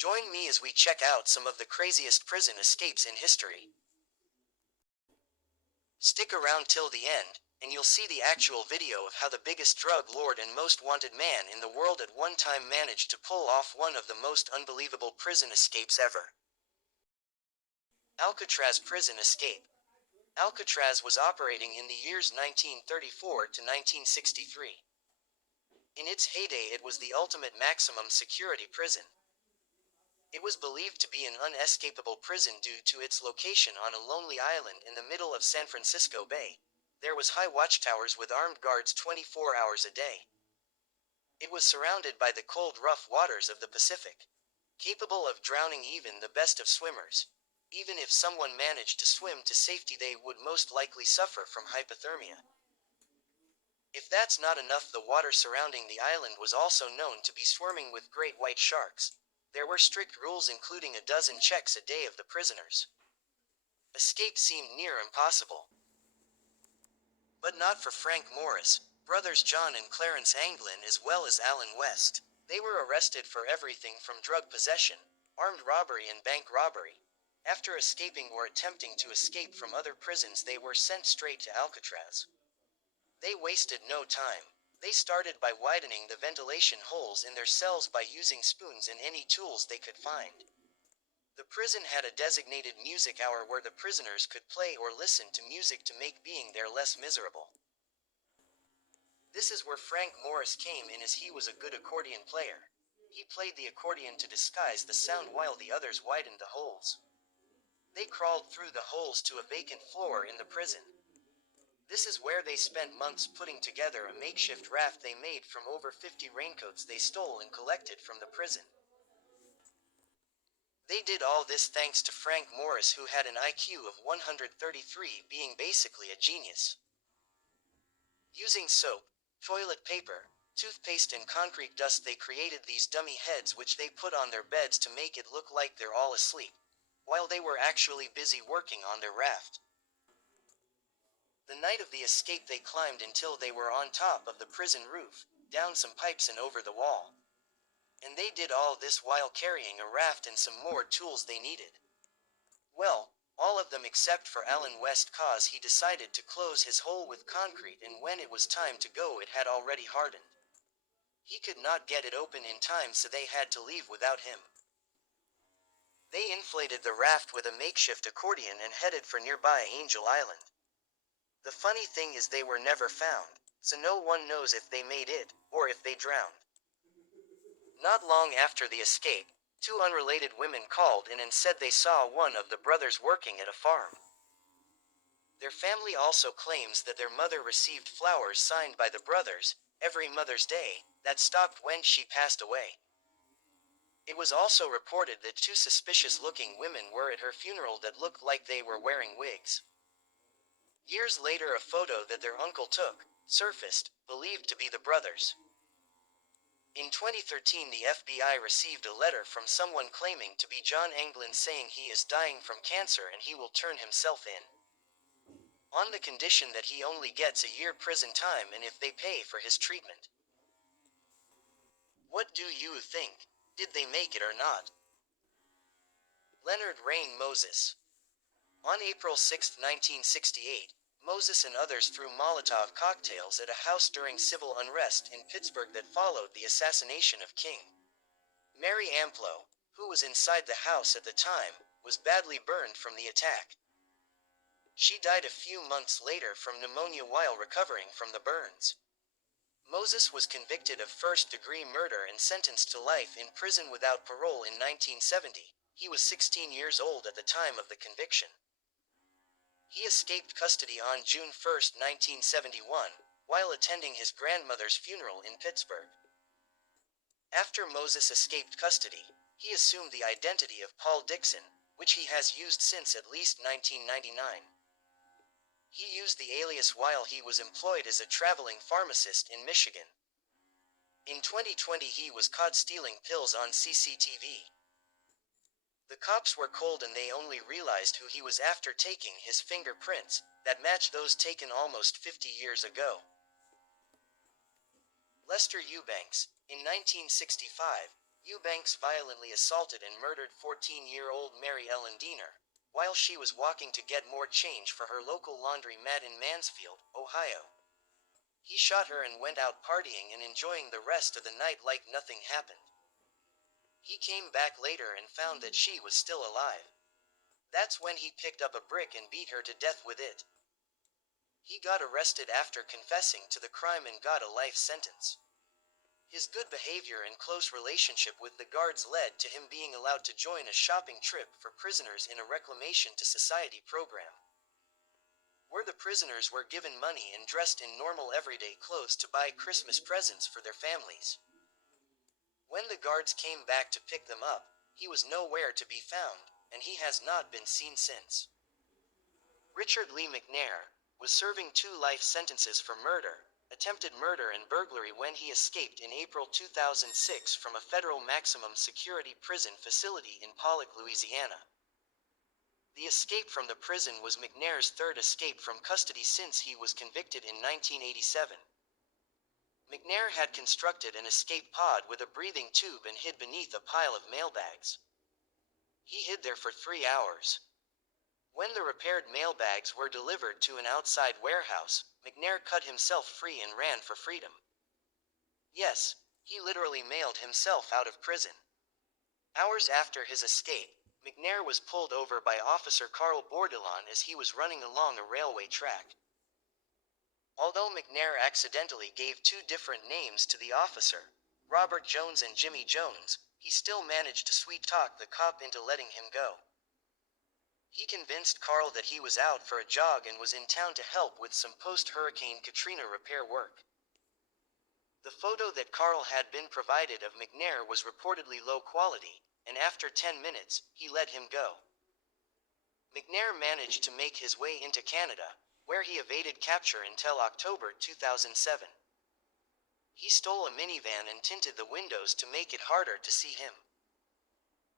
Join me as we check out some of the craziest prison escapes in history. Stick around till the end, and you'll see the actual video of how the biggest drug lord and most wanted man in the world at one time managed to pull off one of the most unbelievable prison escapes ever. Alcatraz prison escape. Alcatraz was operating in the years 1934 to 1963. In its heyday, it was the ultimate maximum security prison. It was believed to be an unescapable prison due to its location on a lonely island in the middle of San Francisco Bay. There was high watchtowers with armed guards 24 hours a day. It was surrounded by the cold, rough waters of the Pacific, capable of drowning even the best of swimmers. Even if someone managed to swim to safety, they would most likely suffer from hypothermia. If that's not enough, the water surrounding the island was also known to be swarming with great white sharks. There were strict rules, including a dozen checks a day of the prisoners. Escape seemed near impossible. But not for Frank Morris, brothers John and Clarence Anglin, as well as Alan West. They were arrested for everything from drug possession, armed robbery and bank robbery. After escaping or attempting to escape from other prisons, they were sent straight to Alcatraz. They wasted no time. They started by widening the ventilation holes in their cells by using spoons and any tools they could find. The prison had a designated music hour where the prisoners could play or listen to music to make being there less miserable. This is where Frank Morris came in, as he was a good accordion player. He played the accordion to disguise the sound while the others widened the holes. They crawled through the holes to a vacant floor in the prison. This is where they spent months putting together a makeshift raft they made from over 50 raincoats they stole and collected from the prison. They did all this thanks to Frank Morris, who had an IQ of 133, being basically a genius. Using soap, toilet paper, toothpaste and concrete dust, they created these dummy heads which they put on their beds to make it look like they're all asleep, while they were actually busy working on their raft. The night of the escape, they climbed until they were on top of the prison roof, down some pipes and over the wall. And they did all this while carrying a raft and some more tools they needed. Well, all of them except for Alan West, cause he decided to close his hole with concrete, and when it was time to go it had already hardened. He could not get it open in time, so they had to leave without him. They inflated the raft with a makeshift accordion and headed for nearby Angel Island. The funny thing is, they were never found, so no one knows if they made it, or if they drowned. Not long after the escape, two unrelated women called in and said they saw one of the brothers working at a farm. Their family also claims that their mother received flowers signed by the brothers every Mother's Day that stopped when she passed away. It was also reported that two suspicious-looking women were at her funeral that looked like they were wearing wigs. Years later, a photo that their uncle took surfaced, believed to be the brothers. In 2013, the FBI received a letter from someone claiming to be John Anglin, saying he is dying from cancer and he will turn himself in, on the condition that he only gets a year prison time and if they pay for his treatment. What do you think? Did they make it or not? Leonard Rayne Moses. On April 6, 1968, Moses and others threw Molotov cocktails at a house during civil unrest in Pittsburgh that followed the assassination of King. Mary Amplo, who was inside the house at the time, was badly burned from the attack. She died a few months later from pneumonia while recovering from the burns. Moses was convicted of first-degree murder and sentenced to life in prison without parole in 1970. He was 16 years old at the time of the conviction. He escaped custody on June 1, 1971, while attending his grandmother's funeral in Pittsburgh. After Moses escaped custody, he assumed the identity of Paul Dixon, which he has used since at least 1999. He used the alias while he was employed as a traveling pharmacist in Michigan. In 2020, he was caught stealing pills on CCTV. The cops were cold and they only realized who he was after taking his fingerprints that matched those taken almost 50 years ago. Lester Eubanks. In 1965, Eubanks violently assaulted and murdered 14-year-old Mary Ellen Diener while she was walking to get more change for her local laundromat in Mansfield, Ohio. He shot her and went out partying and enjoying the rest of the night like nothing happened. He came back later and found that she was still alive. That's when he picked up a brick and beat her to death with it. He got arrested after confessing to the crime and got a life sentence. His good behavior and close relationship with the guards led to him being allowed to join a shopping trip for prisoners in a Reclamation to Society program, where the prisoners were given money and dressed in normal everyday clothes to buy Christmas presents for their families. When the guards came back to pick them up, he was nowhere to be found, and he has not been seen since. Richard Lee McNair was serving 2 life sentences for murder, attempted murder and burglary when he escaped in April 2006 from a federal maximum security prison facility in Pollock, Louisiana. The escape from the prison was McNair's 3rd escape from custody since he was convicted in 1987. McNair had constructed an escape pod with a breathing tube and hid beneath a pile of mailbags. He hid there for 3 hours. When the repaired mailbags were delivered to an outside warehouse, McNair cut himself free and ran for freedom. Yes, he literally mailed himself out of prison. Hours after his escape, McNair was pulled over by Officer Carl Bourdillon as he was running along a railway track. Although McNair accidentally gave 2 different names to the officer, Robert Jones and Jimmy Jones, he still managed to sweet-talk the cop into letting him go. He convinced Carl that he was out for a jog and was in town to help with some post-Hurricane Katrina repair work. The photo that Carl had been provided of McNair was reportedly low quality, and after 10 minutes, he let him go. McNair managed to make his way into Canada, where he evaded capture until October 2007. He stole a minivan and tinted the windows to make it harder to see him.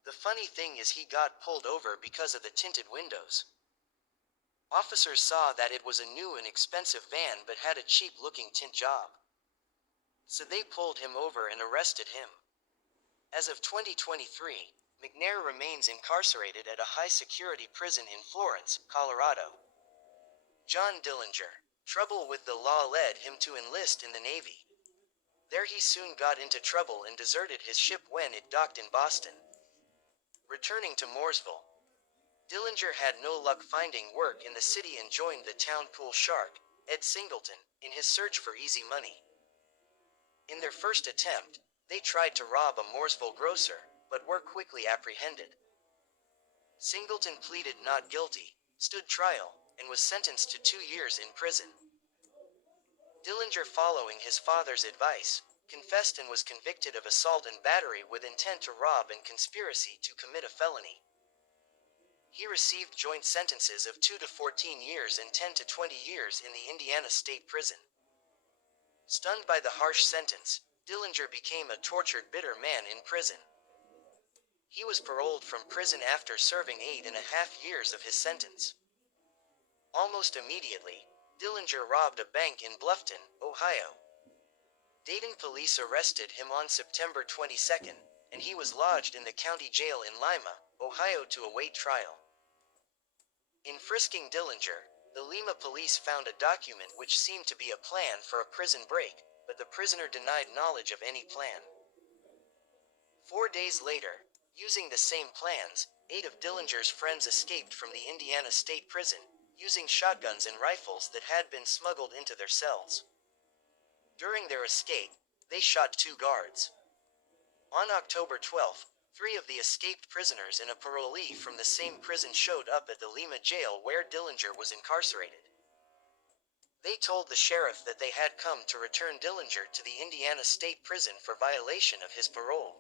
The funny thing is he got pulled over because of the tinted windows. Officers saw that it was a new and expensive van but had a cheap-looking tint job. So they pulled him over and arrested him. As of 2023, McNair remains incarcerated at a high-security prison in Florence, Colorado. John Dillinger. Trouble with the law led him to enlist in the Navy. There he soon got into trouble and deserted his ship when it docked in Boston. Returning to Mooresville, Dillinger had no luck finding work in the city and joined the town pool shark, Ed Singleton, in his search for easy money. In their first attempt, they tried to rob a Mooresville grocer, but were quickly apprehended. Singleton pleaded not guilty, stood trial, and was sentenced to 2 years in prison. Dillinger, following his father's advice, confessed and was convicted of assault and battery with intent to rob and conspiracy to commit a felony. He received joint sentences of 2 to 14 years and 10 to 20 years in the Indiana State Prison. Stunned by the harsh sentence, Dillinger became a tortured, bitter man in prison. He was paroled from prison after serving 8.5 years of his sentence. Almost immediately, Dillinger robbed a bank in Bluffton, Ohio. Dayton police arrested him on September 22nd, and he was lodged in the county jail in Lima, Ohio to await trial. In frisking Dillinger, the Lima police found a document which seemed to be a plan for a prison break, but the prisoner denied knowledge of any plan. 4 days later, using the same plans, 8 of Dillinger's friends escaped from the Indiana State Prison, using shotguns and rifles that had been smuggled into their cells. During their escape, they shot 2 guards. On October 12th, 3 of the escaped prisoners and a parolee from the same prison showed up at the Lima jail where Dillinger was incarcerated. They told the sheriff that they had come to return Dillinger to the Indiana State Prison for violation of his parole.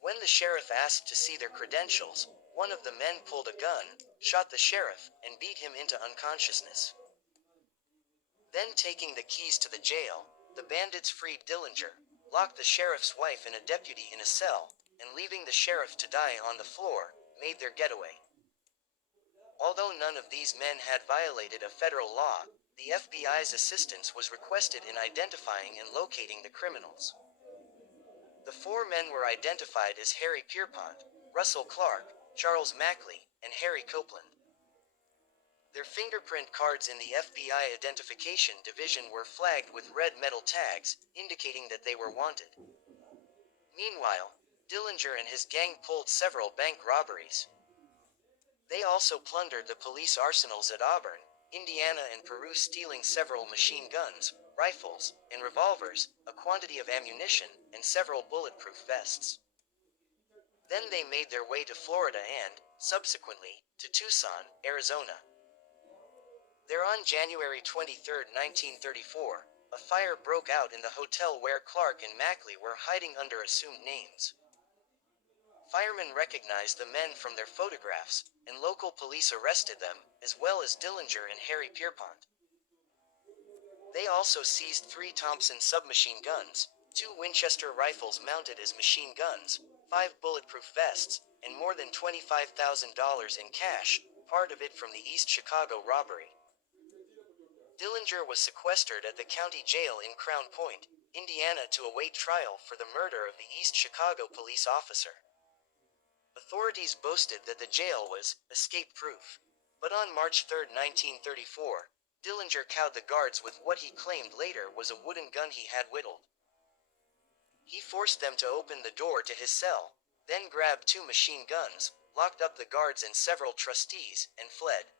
When the sheriff asked to see their credentials, one of the men pulled a gun, shot the sheriff, and beat him into unconsciousness. Then, taking the keys to the jail, the bandits freed Dillinger, locked the sheriff's wife and a deputy in a cell, and leaving the sheriff to die on the floor, made their getaway. Although none of these men had violated a federal law, the FBI's assistance was requested in identifying and locating the criminals. The four men were identified as Harry Pierpont, Russell Clark, Charles Mackley, and Harry Copeland. Their fingerprint cards in the FBI Identification Division were flagged with red metal tags, indicating that they were wanted. Meanwhile, Dillinger and his gang pulled several bank robberies. They also plundered the police arsenals at Auburn, Indiana and Peru, stealing several machine guns, rifles, and revolvers, a quantity of ammunition, and several bulletproof vests. Then they made their way to Florida and, subsequently, to Tucson, Arizona. There on January 23, 1934, a fire broke out in the hotel where Clark and Mackley were hiding under assumed names. Firemen recognized the men from their photographs, and local police arrested them, as well as Dillinger and Harry Pierpont. They also seized 3 Thompson submachine guns, 2 Winchester rifles mounted as machine guns, 5 bulletproof vests, and more than $25,000 in cash, part of it from the East Chicago robbery. Dillinger was sequestered at the county jail in Crown Point, Indiana, to await trial for the murder of the East Chicago police officer. Authorities boasted that the jail was escape-proof, but on March 3, 1934, Dillinger cowed the guards with what he claimed later was a wooden gun he had whittled. He forced them to open the door to his cell, then grabbed 2 machine guns, locked up the guards and several trustees, and fled.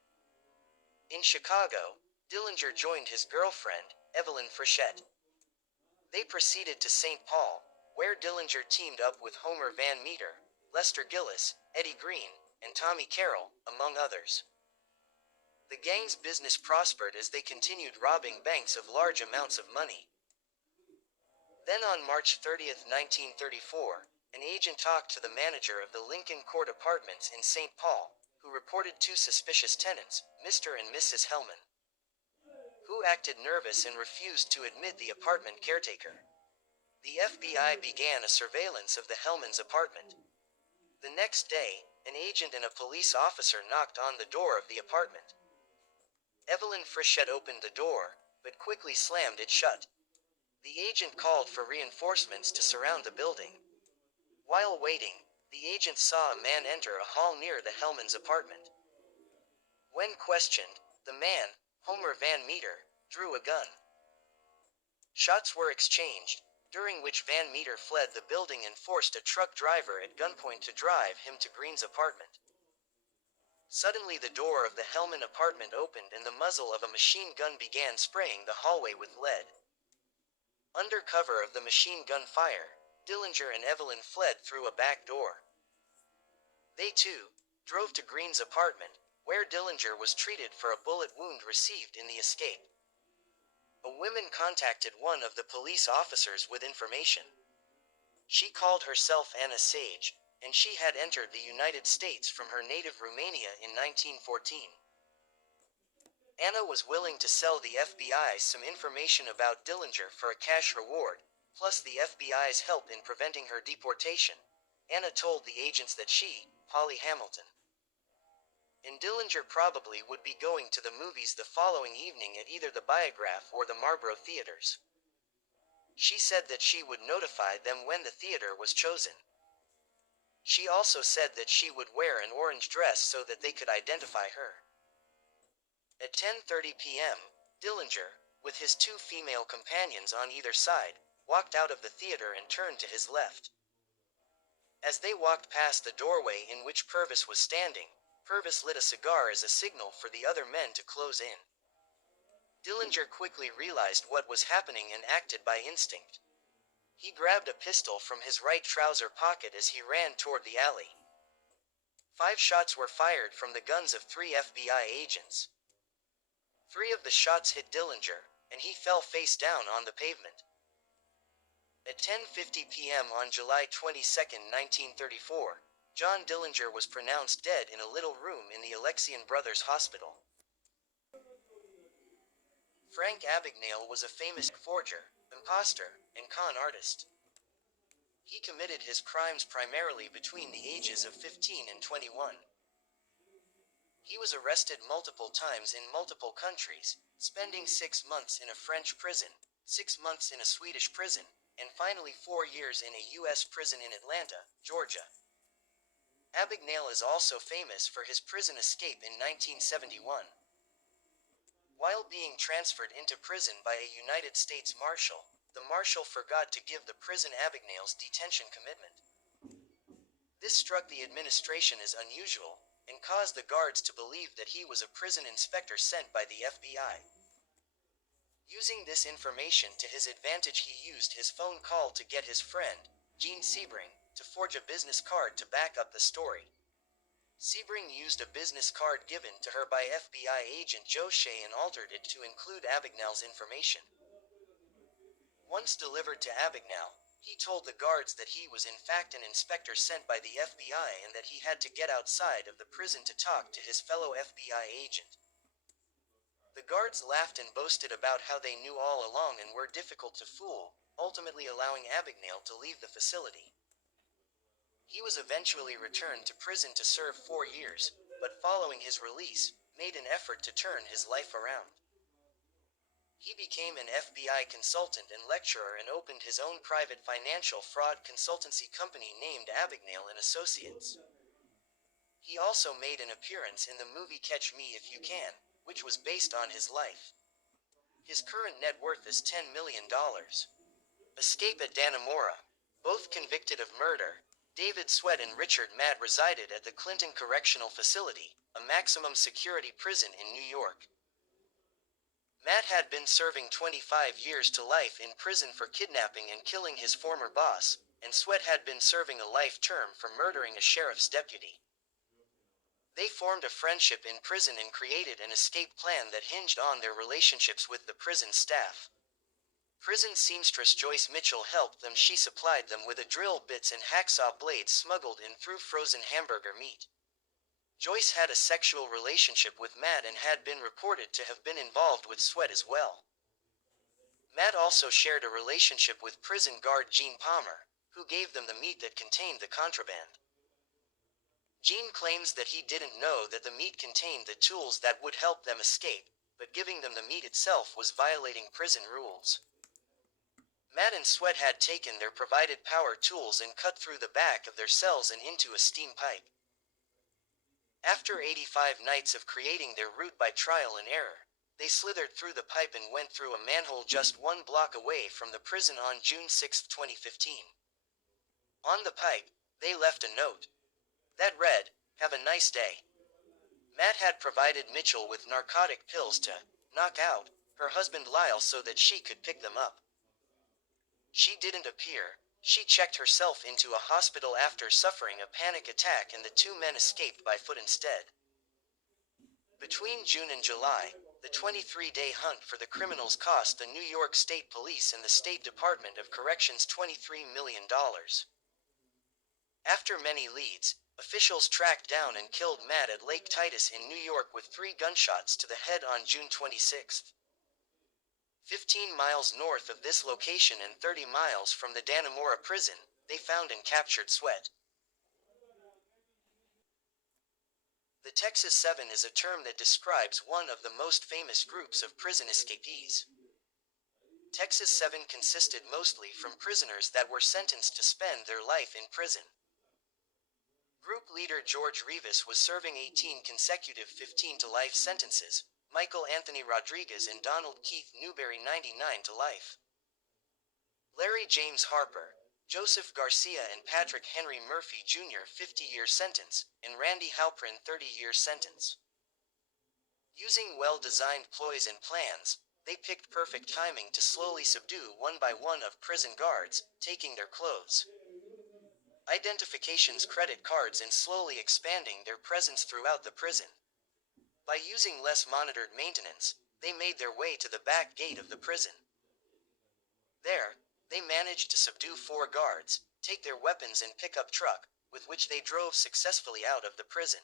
In Chicago, Dillinger joined his girlfriend, Evelyn Frechette. They proceeded to St. Paul, where Dillinger teamed up with Homer Van Meter, Lester Gillis, Eddie Green, and Tommy Carroll, among others. The gang's business prospered as they continued robbing banks of large amounts of money. Then on March 30, 1934, an agent talked to the manager of the Lincoln Court Apartments in St. Paul, who reported 2 suspicious tenants, Mr. and Mrs. Hellman, who acted nervous and refused to admit the apartment caretaker. The FBI began a surveillance of the Hellman's apartment. The next day, an agent and a police officer knocked on the door of the apartment. Evelyn Frechette opened the door, but quickly slammed it shut. The agent called for reinforcements to surround the building. While waiting, the agent saw a man enter a hall near the Hellman's apartment. When questioned, the man, Homer Van Meter, drew a gun. Shots were exchanged, during which Van Meter fled the building and forced a truck driver at gunpoint to drive him to Green's apartment. Suddenly the door of the Hellman apartment opened and the muzzle of a machine gun began spraying the hallway with lead. Under cover of the machine gun fire, Dillinger and Evelyn fled through a back door. They, too, drove to Green's apartment, where Dillinger was treated for a bullet wound received in the escape. A woman contacted one of the police officers with information. She called herself Anna Sage, and she had entered the United States from her native Romania in 1914. Anna was willing to sell the FBI some information about Dillinger for a cash reward, plus the FBI's help in preventing her deportation. Anna told the agents that she, Polly Hamilton, and Dillinger probably would be going to the movies the following evening at either the Biograph or the Marlboro theaters. She said that she would notify them when the theater was chosen. She also said that she would wear an orange dress so that they could identify her. At 10:30 p.m., Dillinger, with his 2 female companions on either side, walked out of the theater and turned to his left. As they walked past the doorway in which Purvis was standing, Purvis lit a cigar as a signal for the other men to close in. Dillinger quickly realized what was happening and acted by instinct. He grabbed a pistol from his right trouser pocket as he ran toward the alley. 5 shots were fired from the guns of 3 FBI agents. 3 of the shots hit Dillinger, and he fell face down on the pavement. At 10:50 p.m. on July 22, 1934, John Dillinger was pronounced dead in a little room in the Alexian Brothers Hospital. Frank Abignail was a famous forger, imposter, and con artist. He committed his crimes primarily between the ages of 15 and 21. He was arrested multiple times in multiple countries, spending 6 months in a French prison, 6 months in a Swedish prison, and finally 4 years in a U.S. prison in Atlanta, Georgia. Abignail is also famous for his prison escape in 1971. While being transferred into prison by a United States Marshal, the Marshal forgot to give the prison Abignail's detention commitment. This struck the administration as unusual, and caused the guards to believe that he was a prison inspector sent by the FBI. Using this information to his advantage, he used his phone call to get his friend, Gene Sebring, to forge a business card to back up the story. Sebring used a business card given to her by FBI agent Joe Shea and altered it to include Abignail's information. Once delivered to Abignail, he told the guards that he was in fact an inspector sent by the FBI and that he had to get outside of the prison to talk to his fellow FBI agent. The guards laughed and boasted about how they knew all along and were difficult to fool, ultimately allowing Abignail to leave the facility. He was eventually returned to prison to serve 4 years, but following his release, made an effort to turn his life around. He became an FBI consultant and lecturer and opened his own private financial fraud consultancy company named Abignail and Associates. He also made an appearance in the movie Catch Me If You Can, which was based on his life. His current net worth is $10 million. Escape at Dennamora. Both convicted of murder, David Sweat and Richard Matt resided at the Clinton Correctional Facility, a maximum security prison in New York. Matt had been serving 25 years to life in prison for kidnapping and killing his former boss, and Sweat had been serving a life term for murdering a sheriff's deputy. They formed a friendship in prison and created an escape plan that hinged on their relationships with the prison staff. Prison seamstress Joyce Mitchell helped them. She supplied them with drill bits and hacksaw blades smuggled in through frozen hamburger meat. Joyce had a sexual relationship with Matt and had been reported to have been involved with Sweat as well. Matt also shared a relationship with prison guard Gene Palmer, who gave them the meat that contained the contraband. Gene claims that he didn't know that the meat contained the tools that would help them escape, but giving them the meat itself was violating prison rules. Matt and Sweat had taken their provided power tools and cut through the back of their cells and into a steam pipe. After 85 nights of creating their route by trial and error, they slithered through the pipe and went through a manhole just 1 block away from the prison on June 6, 2015. On the pipe, they left a note that read, "Have a nice day." Matt had provided Mitchell with narcotic pills to knock out her husband Lyle so that she could pick them up. She didn't appear. She checked herself into a hospital after suffering a panic attack, and the two men escaped by foot instead. Between June and July, the 23-day hunt for the criminals cost the New York State Police and the State Department of Corrections $23 million. After many leads, officials tracked down and killed Matt at Lake Titus in New York with 3 gunshots to the head on June 26. 15 miles north of this location and 30 miles from the Dennamora prison, they found and captured Sweat. The Texas Seven is a term that describes one of the most famous groups of prison escapees. Texas Seven consisted mostly from prisoners that were sentenced to spend their life in prison. Group leader George Rivas was serving 18 consecutive 15-to-life sentences, Michael Anthony Rodriguez and Donald Keith Newberry 99 to life. Larry James Harper, Joseph Garcia and Patrick Henry Murphy Jr. 50-year sentence, and Randy Halprin 30-year sentence. Using well-designed ploys and plans, they picked perfect timing to slowly subdue one by one of prison guards, taking their clothes, identifications, credit cards, and slowly expanding their presence throughout the prison. By using less monitored maintenance, they made their way to the back gate of the prison. There, they managed to subdue 4 guards, take their weapons and pickup truck, with which they drove successfully out of the prison.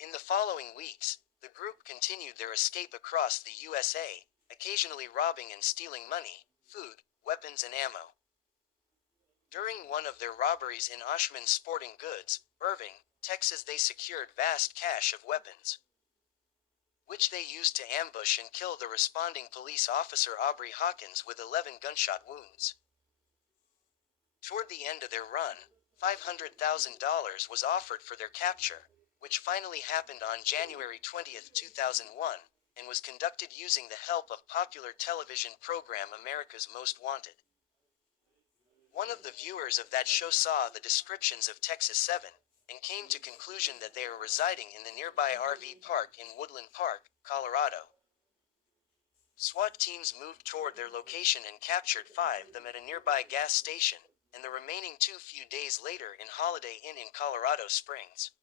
In the following weeks, the group continued their escape across the USA, occasionally robbing and stealing money, food, weapons and ammo. During one of their robberies in Oshman Sporting Goods, Irving, Texas, they secured vast cache of weapons. which they used to ambush and kill the responding police officer Aubrey Hawkins with 11 gunshot wounds. Toward the end of their run, $500,000 was offered for their capture, which finally happened on January 20, 2001, and was conducted using the help of popular television program America's Most Wanted. One of the viewers of that show saw the descriptions of Texas 7, and came to conclusion that they are residing in the nearby RV park in Woodland Park, Colorado. SWAT teams moved toward their location and captured 5 of them at a nearby gas station, and the remaining 2 few days later in Holiday Inn in Colorado Springs.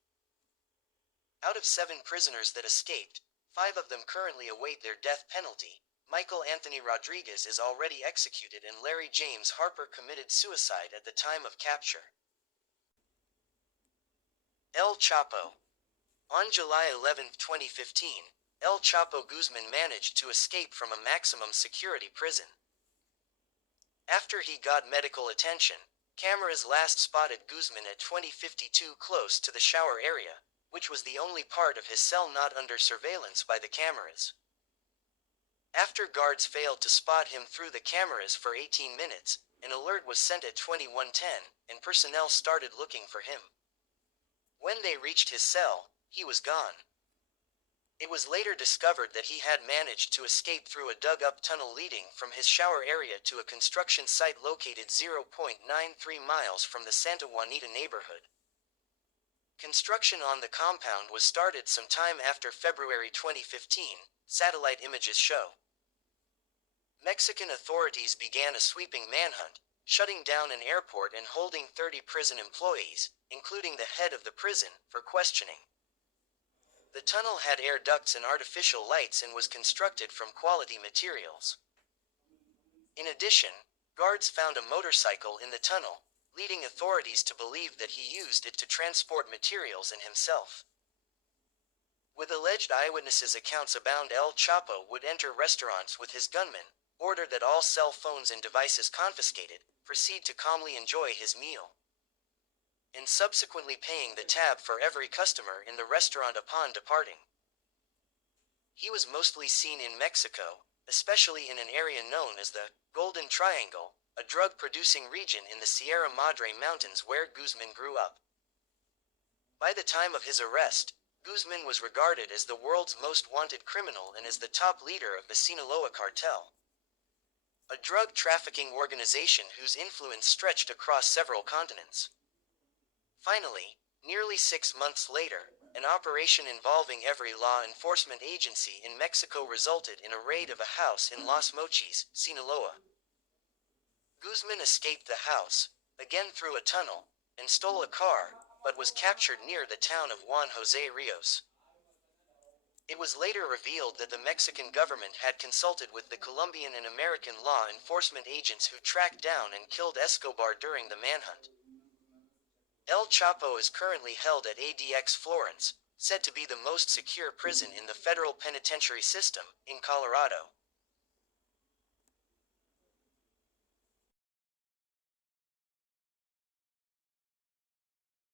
Out of 7 prisoners that escaped, 5 of them currently await their death penalty. Michael Anthony Rodriguez is already executed and Larry James Harper committed suicide at the time of capture. El Chapo. On July 11, 2015, El Chapo Guzman managed to escape from a maximum security prison. After he got medical attention, cameras last spotted Guzman at 2052 close to the shower area, which was the only part of his cell not under surveillance by the cameras. After guards failed to spot him through the cameras for 18 minutes, an alert was sent at 2110, and personnel started looking for him. When they reached his cell, he was gone. It was later discovered that he had managed to escape through a dug-up tunnel leading from his shower area to a construction site located 0.93 miles from the Santa Juanita neighborhood. Construction on the compound was started sometime after February 2015, satellite images show. Mexican authorities began a sweeping manhunt, shutting down an airport and holding 30 prison employees, including the head of the prison, for questioning. The tunnel had air ducts and artificial lights and was constructed from quality materials. In addition, guards found a motorcycle in the tunnel, leading authorities to believe that he used it to transport materials and himself. With alleged eyewitnesses' accounts abound, El Chapo would enter restaurants with his gunmen, order that all cell phones and devices confiscated, proceed to calmly enjoy his meal, and subsequently paying the tab for every customer in the restaurant upon departing. He was mostly seen in Mexico, especially in an area known as the Golden Triangle, a drug-producing region in the Sierra Madre Mountains where Guzman grew up. By the time of his arrest, Guzman was regarded as the world's most wanted criminal and as the top leader of the Sinaloa cartel, a drug trafficking organization whose influence stretched across several continents. Finally, nearly 6 months later, an operation involving every law enforcement agency in Mexico resulted in a raid of a house in Los Mochis, Sinaloa. Guzman escaped the house, again through a tunnel, and stole a car, but was captured near the town of Juan Jose Rios. It was later revealed that the Mexican government had consulted with the Colombian and American law enforcement agents who tracked down and killed Escobar during the manhunt. El Chapo is currently held at ADX Florence, said to be the most secure prison in the federal penitentiary system, in Colorado.